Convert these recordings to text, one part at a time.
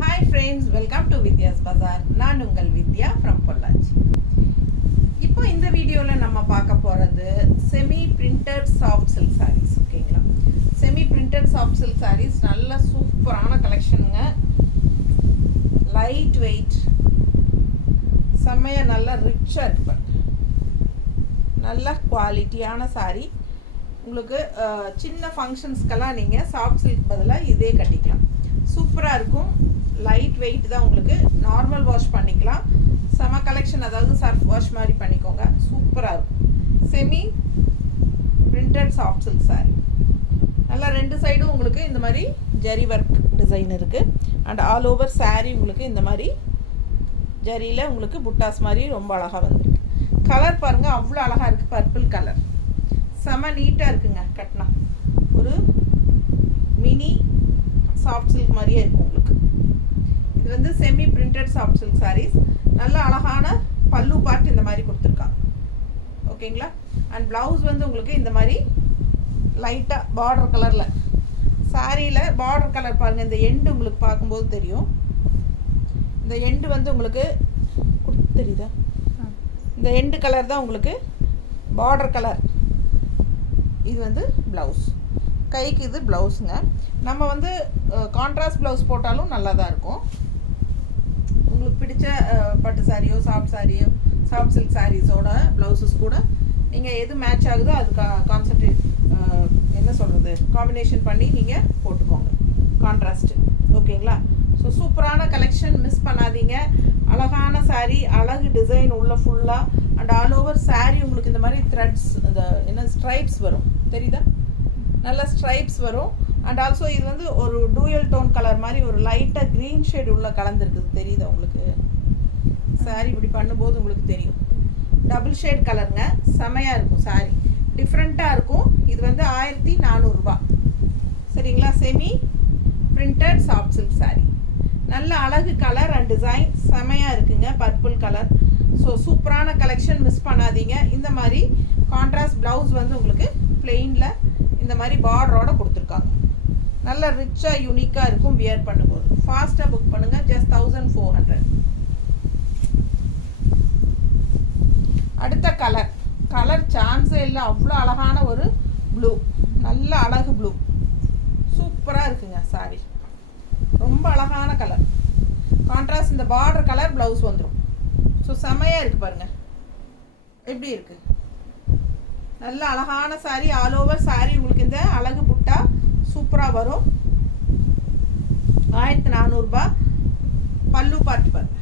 Hi friends, welcome to Vidya's Bazaar. நான் உங்கள் வித்யா from Pollachi. இப்போ இந்த வீடியோவில் நம்ம பார்க்க போகிறது semi printed soft silk sarees. ஓகேங்களா? Semi printed soft silk sarees நல்ல சூப்பரான கலெக்ஷனுங்க. லைட் வெயிட், செம்மையாக நல்லா ரிச்சாக இருக்கு. நல்ல குவாலிட்டியான saree. உங்களுக்கு சின்ன ஃபங்க்ஷன்ஸ்க்கெல்லாம் நீங்கள் சாஃப்ட் சில்க் பதிலாக இதே கட்டிக்கலாம். சூப்பராக இருக்கும். லைட் வெயிட் தான், உங்களுக்கு நார்மல் வாஷ் பண்ணிக்கலாம். செம கலெக்ஷன், அதாவது சர்ஃப் வாஷ் மாதிரி பண்ணிக்கோங்க. சூப்பராக இருக்கும். Semi printed soft silk sari. நல்லா ரெண்டு சைடும் உங்களுக்கு இந்த மாதிரி ஜரி ஒர்க் டிசைன் இருக்குது. அண்ட் ஆல் ஓவர் சாரீ உங்களுக்கு இந்த மாதிரி ஜரியில் உங்களுக்கு புட்டாஸ் மாதிரி ரொம்ப அழகாக வந்துருக்கு. கலர் பாருங்கள், அவ்வளோ அழகாக இருக்குது. பர்பிள் கலர் செம நீட்டாக இருக்குங்க. கட்டினா ஒரு மினி சாஃப்ட் சில்க் மாதிரியே இருக்கும் உங்களுக்கு. இது வந்து semi printed soft silk sarees. நல்ல அழகான பல்லு பார்ட் இந்த மாதிரி கொடுத்துருக்காங்க. ஓகேங்களா? அண்ட் ப்ளவுஸ் வந்து உங்களுக்கு இந்த மாதிரி லைட்டாக பார்டர் கலரில், சாரியில் பார்டர் கலர் பாருங்கள். இந்த எண்டு உங்களுக்கு பார்க்கும்போது தெரியும். இந்த எண்டு வந்து உங்களுக்கு தெரியுதா? இந்த எண்டு கலர் தான் உங்களுக்கு பார்டர் கலர். இது வந்து ப்ளவுஸ், கைக்கு இது ப்ளவுஸுங்க. நம்ம வந்து கான்ட்ராஸ்ட் ப்ளவுஸ் போட்டாலும் நல்லா தான் இருக்கும். உங்களுக்கு பிடிச்ச பட்டு சாரியோ சாஃப்ட் சாரியோ சாஃப்ட் சில்க் சாரீஸோட ப்ளவுஸஸ் கூட நீங்கள் எது மேட்ச் ஆகுதோ அது கான்சன்ட்ரேட் என்ன சொல்கிறது காம்பினேஷன் பண்ணி நீங்கள் போட்டுக்கோங்க கான்ட்ராஸ்ட்டு. ஓகேங்களா? ஸோ சூப்பரான கலெக்ஷன், மிஸ் பண்ணாதீங்க. அழகான சாரீ, அழகு டிசைன் உள்ள ஃபுல்லாக. அண்ட் ஆல் ஓவர் சாரீ உங்களுக்கு இந்த மாதிரி த்ரெட்ஸ், இந்த என்ன ஸ்ட்ரைப்ஸ் வரும் தெரியுதா? நல்ல ஸ்ட்ரைப்ஸ் வரும். அண்ட் ஆல்சோ இது வந்து ஒரு டூயல் டோன் கலர் மாதிரி ஒரு லைட்டாக க்ரீன் ஷேட் உள்ள கலந்துருக்குது. தெரியுதா உங்களுக்கு? சாரீ இப்படி பண்ணும்போது உங்களுக்கு தெரியும். டபுள் ஷேட் கலருங்க. செமையாக இருக்கும் சாரீ, டிஃப்ரெண்ட்டாக இருக்கும். இது வந்து 1400 சரிங்களா? Semi printed soft silk sari. நல்ல அழகு கலர் அண்ட் டிசைன் செமையாக இருக்குங்க. Purple colour. ஸோ சூப்பரான கலெக்ஷன், மிஸ் பண்ணாதீங்க. இந்த மாதிரி கான்ட்ராஸ்ட் ப்ளவுஸ் வந்து உங்களுக்கு பிளெயினில் இந்த மாதிரி பார்டரோட கொடுத்துருக்காங்க. நல்ல ரிச்சாக யூனிக்காக இருக்கும் வியர் பண்ணும்போது. ஃபாஸ்ட்டாக புக் பண்ணுங்கள். ஜஸ்ட் 1400. அடுத்த கலர் சான்ஸே இல்லை. அவ்வளோ அழகான ஒரு ப்ளூ, நல்ல அழகு ப்ளூ. சூப்பராக இருக்குங்க சாரி. ரொம்ப அழகான கலர். கான்ட்ராஸ்ட் இந்த பார்டர் கலர் ப்ளவுஸ் வந்துடும். ஸோ செமையாக இருக்குது பாருங்கள் எப்படி இருக்குது. நல்ல அழகான சாரீ. ஆல் ஓவர் சாரீ உங்களுக்கு இந்த அழகு புட்டா சூப்பராக வரும். 1400. பல்லு பார்ட் பாருங்க.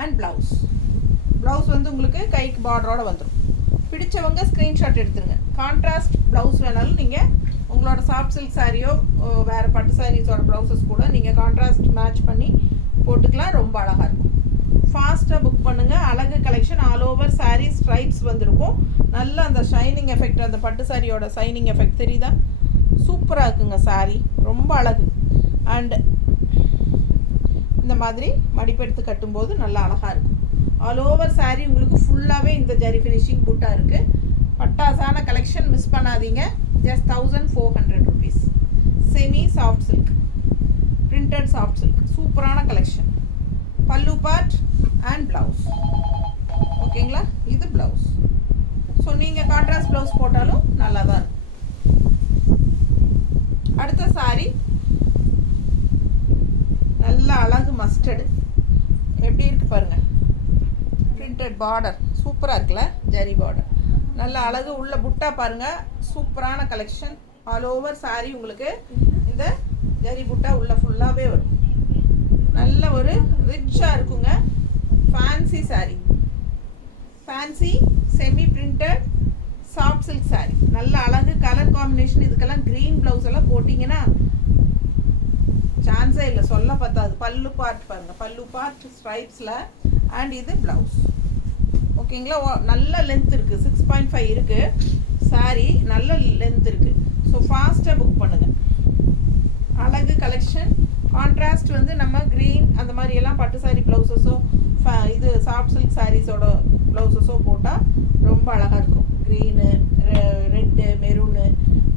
அண்ட் ப்ளவுஸ் வந்து உங்களுக்கு கைக்கு பார்டரோட வந்துடும். பிடிச்சவங்க ஸ்க்ரீன்ஷாட் எடுத்துருங்க. கான்ட்ராஸ்ட் ப்ளவுஸ் வேணாலும் நீங்கள் உங்களோட சாஃப்ட் சில்க் சாரியோ வேறு பட்டு சாரீஸோட ப்ளவுசஸ் கூட நீங்கள் கான்ட்ராஸ்ட் மேட்ச் பண்ணி போட்டுக்கலாம். ரொம்ப அழகாக இருக்கும். ஃபாஸ்ட்டாக புக் பண்ணுங்கள். அழகு collection. All over sari stripes வந்துருக்கும். நல்ல அந்த ஷைனிங் எஃபெக்ட், அந்த பட்டு சாரியோட ஷைனிங் எஃபெக்ட் தெரியுதா? சூப்பராக இருக்குங்க சாரீ. ரொம்ப அழகு. அண்டு இந்த மாதிரி மடிப்பெடுத்து கட்டும்போது நல்லா அழகாக இருக்கும். ஆல் ஓவர் சாரீ உங்களுக்கு ஃபுல்லாகவே இந்த ஜரி ஃபினிஷிங் புட்டாக இருக்குது. பட்டாசான கலெக்ஷன், மிஸ் பண்ணாதீங்க. Just 1400 rupees. Semi soft silk, printed soft silk. சூப்பரான கலெக்ஷன். பல்லு பார்ட் அண்ட் ப்ளவுஸ். ஓகேங்களா? இது ப்ளவுஸ். ஸோ நீங்கள் கான்ட்ராஸ்ட் ப்ளவுஸ் போட்டாலும் நல்லா தான் இருக்கும். அடுத்த சாரி நல்ல அழகு மஸ்டர்டு. எப்படி இருக்கு பாருங்க. பிரிண்டட் பார்டர் சூப்பராக இருக்குல்ல? ஜரி பார்டர் நல்ல அழகு. உள்ள புட்டா பாருங்க. சூப்பரான கலெக்ஷன். ஆல் ஓவர் சாரி உங்களுக்கு இந்த ஜரி புட்டா உள்ள ஃபுல்லாகவே வரும். நல்ல ஒரு ரிச்சாக இருக்குங்க. Fancy sorry, fancy semi printed soft silk sorry. நல்ல அழகு கலர் காம்பினேஷன். இதுக்கெல்லாம் க்ரீன் ப்ளவுஸ் எல்லாம் போட்டிங்கன்னா சான்ஸே இல்லை, சொல்ல பார்த்தாது. பல்லு பார்ட் பாருங்கள். பல்லு பார்ட் ஸ்ட்ரைப்ஸில். அண்ட் இது ப்ளவுஸ். ஓகேங்களா? நல்ல லென்த் இருக்குது. 6.5 இருக்குது சாரி. நல்ல லென்த் இருக்குது. ஸோ ஃபாஸ்ட்டாக புக் பண்ணுங்கள். அழகு கலெக்ஷன். கான்ட்ராஸ்ட் வந்து நம்ம க்ரீன் அந்த மாதிரியெல்லாம் பட்டு சாரி ப்ளவுஸஸோ இது சாஃப்ட் சில்க் சாரீஸோட ப்ளவுஸஸோ போட்டால் ரொம்ப அழகாக இருக்கும். க்ரீனு, ரெட்டு,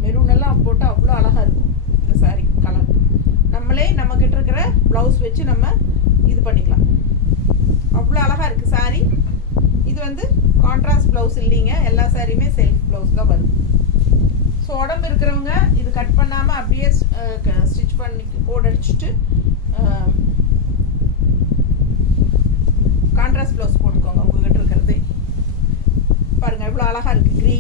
மெரூனெல்லாம் போட்டால் அவ்வளோ அழகாக இருக்கும் இந்த சாரீ கலர். நம்மளே நம்மக்கிட்ட இருக்கிற ப்ளவுஸ் வச்சு நம்ம இது பண்ணிக்கலாம். அவ்வளோ அழகாக இருக்குது சாரீ. இது வந்து கான்ட்ராஸ்ட் ப்ளவுஸ் இல்லைங்க, எல்லா சாரியுமே செல்ஃப் ப்ளவுஸ் தான் வருது. ஸோ உடம்பு இருக்கிறவங்க இது கட் பண்ணாமல் அப்படியே ஸ்டிச் பண்ணி கோட் அடிச்சுட்டு கான்ட்ராஸ்ட் ப்ளவுஸ் போட்டுக்கோங்க உங்கள்கிட்ட இருக்கிறதே. பாருங்கள் எவ்வளோ அழகாக இருக்குது.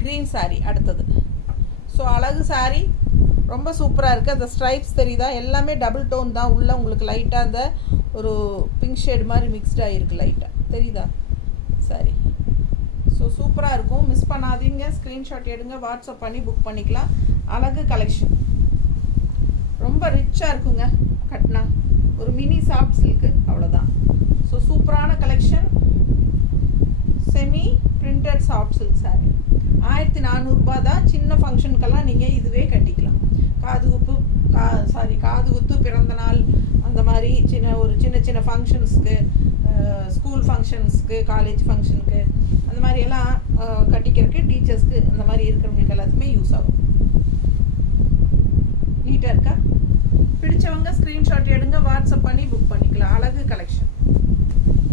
க்ரீன் சாரீ அடுத்தது. ஸோ அழகு சாரீ, ரொம்ப சூப்பராக இருக்குது. அந்த ஸ்ட்ரைப்ஸ் தெரியுதா, எல்லாமே டபுள் டோன் தான். உள்ளே உங்களுக்கு லைட்டாக அந்த ஒரு பிங்க் ஷேடு மாதிரி மிக்ஸ்டாக இருக்குது லைட்டாக, தெரியுதா சாரி. ஸோ சூப்பராக இருக்கும், மிஸ் பண்ணாதீங்க. ஸ்க்ரீன்ஷாட் எடுங்க, வாட்ஸ்அப் பண்ணி புக் பண்ணிக்கலாம். அழகு கலெக்ஷன் ரொம்ப ரிச்சாக இருக்குங்க. கட்டினா ஒரு மினி சாஃப்ட் சில்க்கு, அவ்வளோதான். ஸோ சூப்பரான collection. Semi printed soft silk sari 1400 தான். சின்ன ஃபங்க்ஷனுக்கெல்லாம் நீங்கள் இதுவே கட்டிக்கலாம். காது குத்து, பிறந்த நாள், அந்த மாதிரி சின்ன சின்ன ஃபங்க்ஷன்ஸ்க்கு, ஸ்கூல் ஃபங்க்ஷன்ஸ்க்கு, காலேஜ் ஃபங்க்ஷனுக்கு, அந்த மாதிரி எல்லாம் கட்டிக்கிறதுக்கு, டீச்சர்ஸ்க்கு, அந்த மாதிரி இருக்கிறவங்களுக்கு எல்லாத்துக்குமே யூஸ் ஆகும். நீட்டாக இருக்கா? பிடிச்சவங்க ஸ்க்ரீன்ஷாட் எடுங்க, வாட்ஸ்அப் பண்ணி புக் பண்ணிக்கலாம். அழகு கலெக்ஷன்.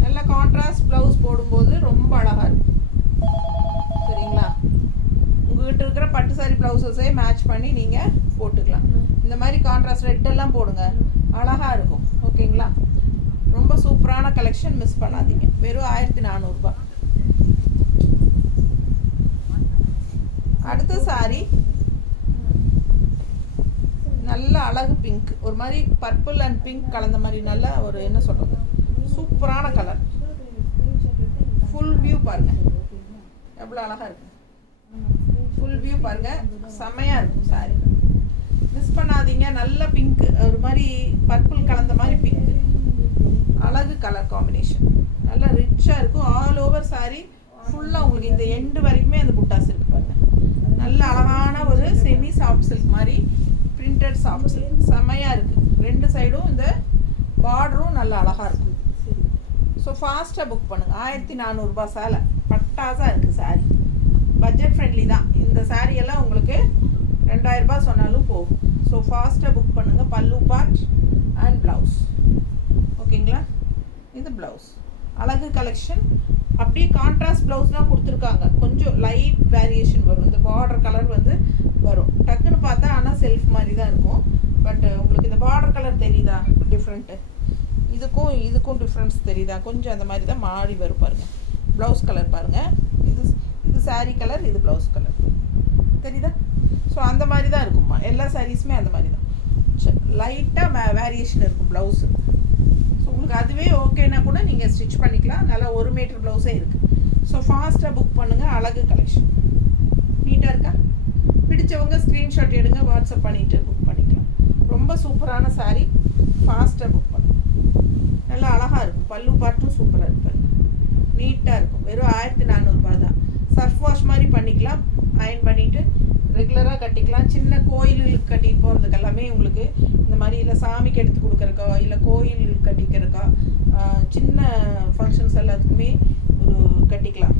நல்ல கான்ட்ராஸ்ட் ப்ளவுஸ் போடும்போது ரொம்ப அழகாக இருக்கும். சரிங்களா? உங்கள்கிட்ட இருக்கிற பட்டு சாரி ப்ளவுஸஸே மேட்ச் பண்ணி நீங்கள் போட்டுக்கலாம். இந்த மாதிரி கான்ட்ராஸ்ட் ரெட்டெல்லாம் போடுங்க, அழகாக இருக்கும். ஓகேங்களா? ரொம்ப சூப்பரான கலெக்ஷன், மிஸ் பண்ணாதீங்க. வெறும் 1400. அடுத்த சாரி நல்ல அழகு பிங்க், ஒரு மாதிரி பர்பிள் அண்ட் பிங்க் கலந்த மாதிரி, நல்ல ஒரு என்ன சொல்கிறது, சூப்பரான கலர். ஃபுல் வியூ பாருங்கள் எவ்வளோ அழகாக இருக்குது. ஃபுல் வியூ பாருங்கள், செம்மையாக இருக்கும் சாரி. மிஸ் பண்ணாதீங்க. நல்ல பிங்க், ஒரு மாதிரி பர்பிள் கலந்த மாதிரி பிங்க், அழகு கலர் காம்பினேஷன். நல்லா ரிச்சாக இருக்கும். ஆல் ஓவர் சாரி ஃபுல்லாக உங்களுக்கு இந்த எண்டு வரைக்குமே அந்த புட்டாஸ் இருக்குது பாருங்கள். நல்ல அழகான ஒரு செமி சாஃப்ட் சில்க் மாதிரி பிரிண்டட் சாஃப்ட் சில்க், செம்மையாக இருக்குது. ரெண்டு சைடும் இந்த பார்டரும் நல்ல அழகாக இருக்கும். ஸோ ஃபாஸ்ட்டாக புக் பண்ணுங்கள். 1400 சேலை, பட்டாசாக இருக்குது சாரி. பட்ஜெட் ஃப்ரெண்ட்லி தான். இந்த சாரியெல்லாம் உங்களுக்கு 2000 சொன்னாலும் போகும். ஸோ ஃபாஸ்ட்டாக புக் பண்ணுங்கள். பல்லு பார்ட் அண்ட் ப்ளவுஸ். ஓகேங்களா? இது ப்ளவுஸ். அழகு கலெக்ஷன். அப்படியே கான்ட்ராஸ்ட் ப்ளவுஸ்லாம் கொடுத்துருக்காங்க. கொஞ்சம் லைட் வேரியேஷன் வரும். இந்த பார்டர் கலர் வந்து வரும் டக்குன்னு பார்த்தா, ஆனால் செல்ஃப் மாதிரி தான் இருக்கும். பட் உங்களுக்கு இந்த பார்டர் கலர் தெரியுதா டிஃப்ரெண்ட்டு? இதுக்கும் டிஃப்ரென்ஸ் தெரியுதா? கொஞ்சம் அந்த மாதிரி தான் மாறி வரும் பாருங்கள். ப்ளவுஸ் கலர் பாருங்கள். இது சாரீ கலர், இது ப்ளவுஸ் கலர், தெரியுதா? ஸோ அந்த மாதிரி தான் இருக்கும்மா. எல்லா சாரீஸுமே அந்த மாதிரி தான். லைட்டாக வேரியேஷன் இருக்கும் ப்ளவுஸு. ஸோ உங்களுக்கு அதுவே ஓகேனா கூட நீங்கள் ஸ்டிச் பண்ணிக்கலாம். நல்லா 1 மீட்டர் ப்ளவுஸே இருக்குது. ஸோ ஃபாஸ்ட்டாக புக் பண்ணுங்கள். அழகு கலெக்ஷன். நீட்டாக இருக்கா? பிடிச்சவங்க ஸ்க்ரீன்ஷாட் எடுங்க, வாட்ஸ்அப் பண்ணிவிட்டு புக் பண்ணிக்கலாம். ரொம்ப சூப்பரான சாரீ. ஃபாஸ்ட்டாக புக் பண்ணுங்கள். நல்லா அழகாக இருக்கும். பல்லு பார்ட்டும் சூப்பராக இருப்பாரு. நீட்டாக இருக்கும். வெறும் 1400 தான். சர்ஃப் வாஷ் மாதிரி பண்ணிக்கலாம். அயன் பண்ணிவிட்டு ரெகுலராக கட்டிக்கலாம். சின்ன கோயிலுக்கு கட்டிட்டு போகிறதுக்கு எல்லாமே உங்களுக்கு இந்த மாதிரி, இல்லை சாமிக்கு எடுத்து கொடுக்குறக்கா, இல்லை கோயில் கட்டிக்கிறக்கா, சின்ன ஃபங்க்ஷன்ஸ் எல்லாத்துக்குமே ஒரு கட்டிக்கலாம்.